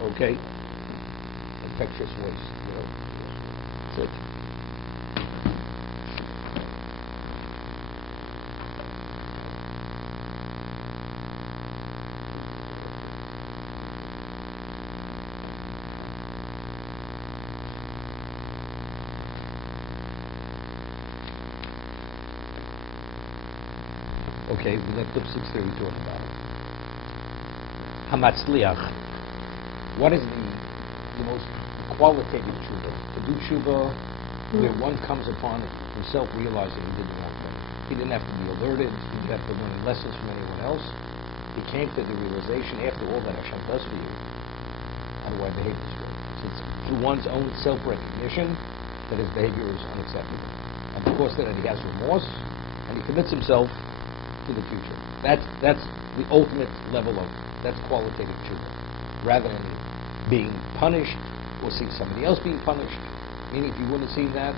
Okay? Infectious voice. That's it. Okay, we let clip 630 talk about it. Hamatzliach. What is the most qualitative tshuva? To do tshuva where one comes upon himself realizing he didn't have to. He didn't have to be alerted. He didn't have to learn lessons from anyone else. He came to the realization after all that Hashem does for you. How do I behave this way? So it's through one's own self-recognition that his behavior is unacceptable. And because of that, he has remorse and he commits himself to the future. That's the ultimate level of, that's qualitative tshuva. Rather than being punished or seeing somebody else being punished. Meaning if you wouldn't see that,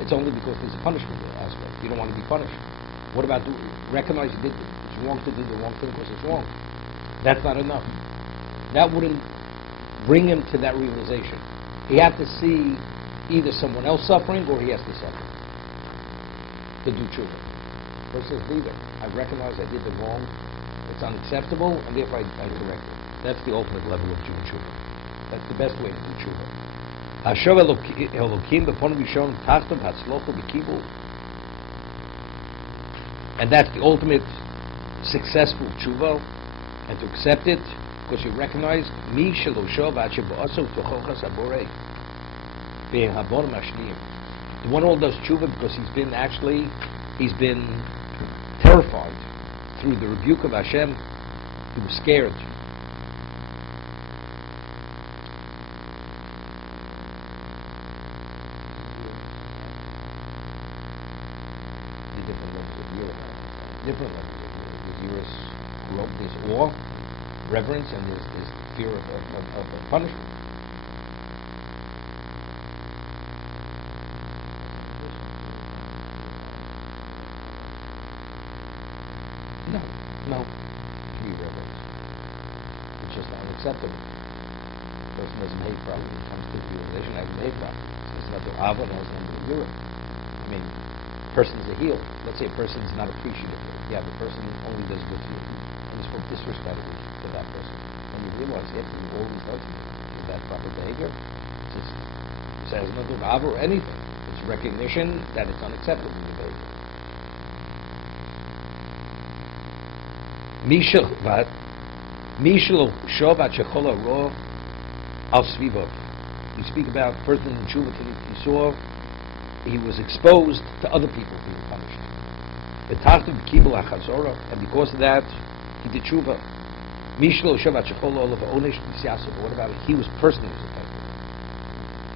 it's only because there's a punishment aspect. You don't want to be punished. What about recognize you did it's wrong to do the wrong thing because it's wrong. That's not enough. That wouldn't bring him to that realization. He had to see either someone else suffering or he has to suffer to do tshuva. First says, leave it. I recognize I did the wrong. It's unacceptable, and therefore I correct it. That's the ultimate level of doing tshuva. That's the best way to do tshuva. Hashav Elokim b'pon rishon tachtav hatzlochu b'kibul. And that's the ultimate successful tshuva, and to accept it, because you recognize mi shelo shov ad sheba'asav tochochas aborei ve'habor mashniim. The one who does tshuva because he's been terrified through the rebuke of Hashem. He was scared. Different levels of there's awe, reverence, and there's fear of punishment. No. Be reverence. It's just unacceptable. The person doesn't behave properly. It comes to the realization I haven't behaved properly. It's not the ava, and it's not the yura. I mean, person's a heel. Let's say a person's not appreciative. Yeah, the person only does good to you. And it's for disrespect to that person. When you realize after you always does it, is that proper behavior? It has nothing with ava or anything. It's recognition that it's unacceptable in your behavior. Mishal Shovat Shechola Ro Al Svivov. You speak about person in tshuva he saw he was exposed to other people being punished. And because of that, he did tshuva. Mishal Shovat Shechola Olav Onish Nisyasav. What about it? He was personally affected.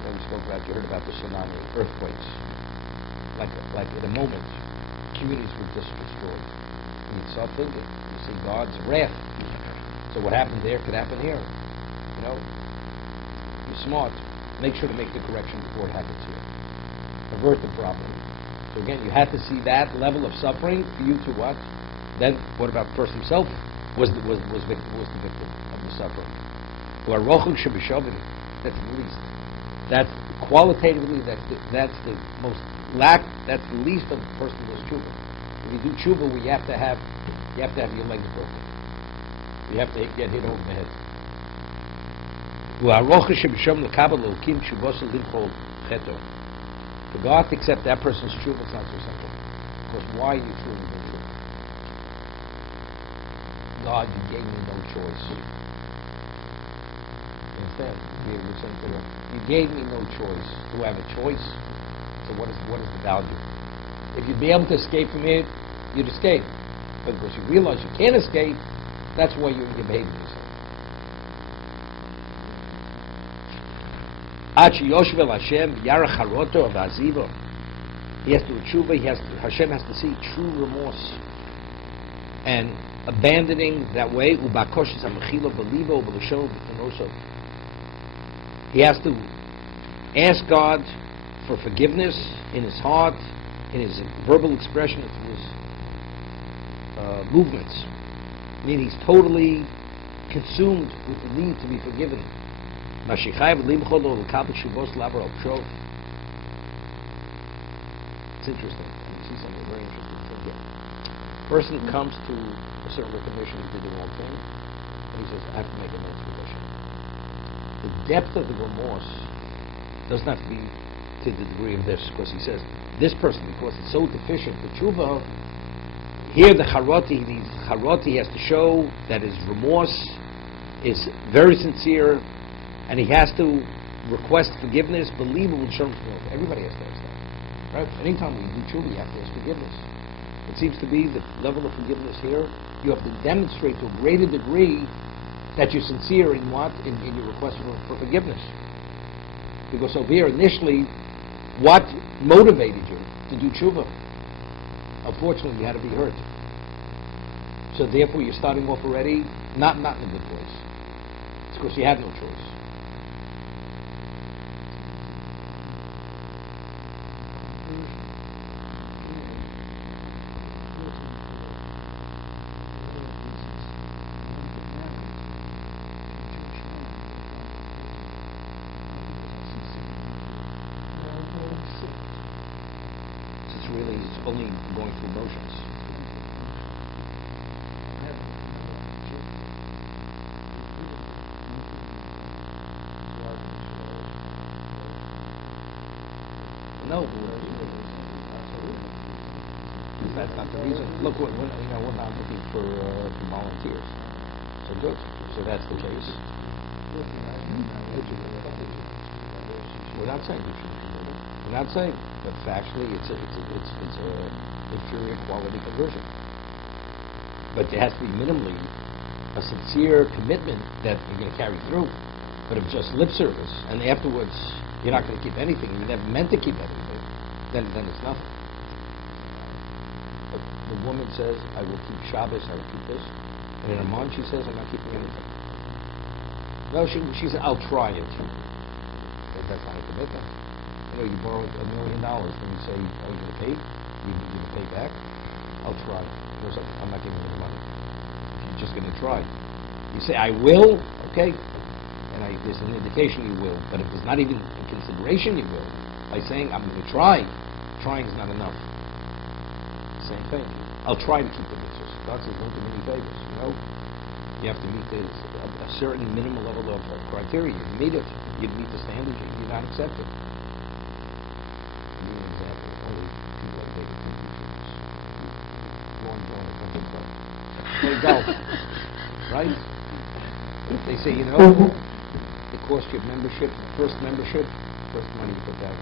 When we spoke about, you heard about the tsunami, earthquakes. Like in a moment, communities were just destroyed. And you start thinking. See God's wrath. So what happened there could happen here. You know, you're smart. Make sure to make the correction before it happens here. Avert the problem. So again, you had to see that level of suffering for you to what? Then what about the person himself? Was the victim of the suffering? That's the least. That's qualitatively that's the most that's the least of the person who does tshuva. If you do tshuva, you have to have your legs broken. You have to get hit over the head. For God to accept that person's tshuva, it's not so simple. Because why are you truly doing tshuva? God, you gave me no choice. You understand? You gave me no choice. Do I have a choice? So what is the value? If you'd be able to escape from it, you'd escape. But because you realize you can't escape, that's why you're behaving yourself. He has to do tshuva. Hashem has to see true remorse and abandoning that way. He has to ask God for forgiveness in his heart, in his verbal expression, in his movements. I mean, he's totally consumed with the need to be forgiven. Mashichai v'limchol lo l'kabel shuvos lavar al pshov. It's interesting. You see something very interesting thing here. Person comes to a certain recognition he did the wrong thing, and he says, I have to make amends with Hashem. The depth of the remorse doesn't have to be to the degree of this, because he says, this person, because it's so deficient, the tshuva, here the charoti has to show that his remorse is very sincere, and he has to request forgiveness, believable, everybody has to ask that. Right? Anytime we do tshuva, you have to ask forgiveness. It seems to be the level of forgiveness here, you have to demonstrate to a greater degree that you're sincere in what? In your request for forgiveness. Because over here, initially, what motivated you to do tshuva? Unfortunately, you had to be hurt. So therefore, you're starting off already not in a good place. It's because you had no choice. It's only going through motions. No, that's not the reason. Look, we're not looking for volunteers. So good. So that's the case. We're not saying you should. We're not saying, but factually, it's a inferior quality conversion. But there has to be minimally a sincere commitment that you're going to carry through. But if just lip service and afterwards you're not going to keep anything, you never meant to keep anything, then it's nothing. But the woman says, I will keep Shabbos, I will keep this. And in a month she says, I'm not keeping anything. No, she said, I'll try it. But that's not a commitment. You borrow $1 million, and you say, are you going to pay? You're going to pay back? I'll try. I'm not giving you the money. You're just going to try. You say, I will, okay. And there's an indication you will. But if there's not even a consideration you will, by saying, I'm going to try, trying is not enough. Same thing. I'll try to keep the mitzvahs. God says, don't do many favors. You have to meet a certain minimal level of criteria. You meet it. You meet the standards, you're not accepted. There you go. Right? If they say, the cost of membership, first money you put down.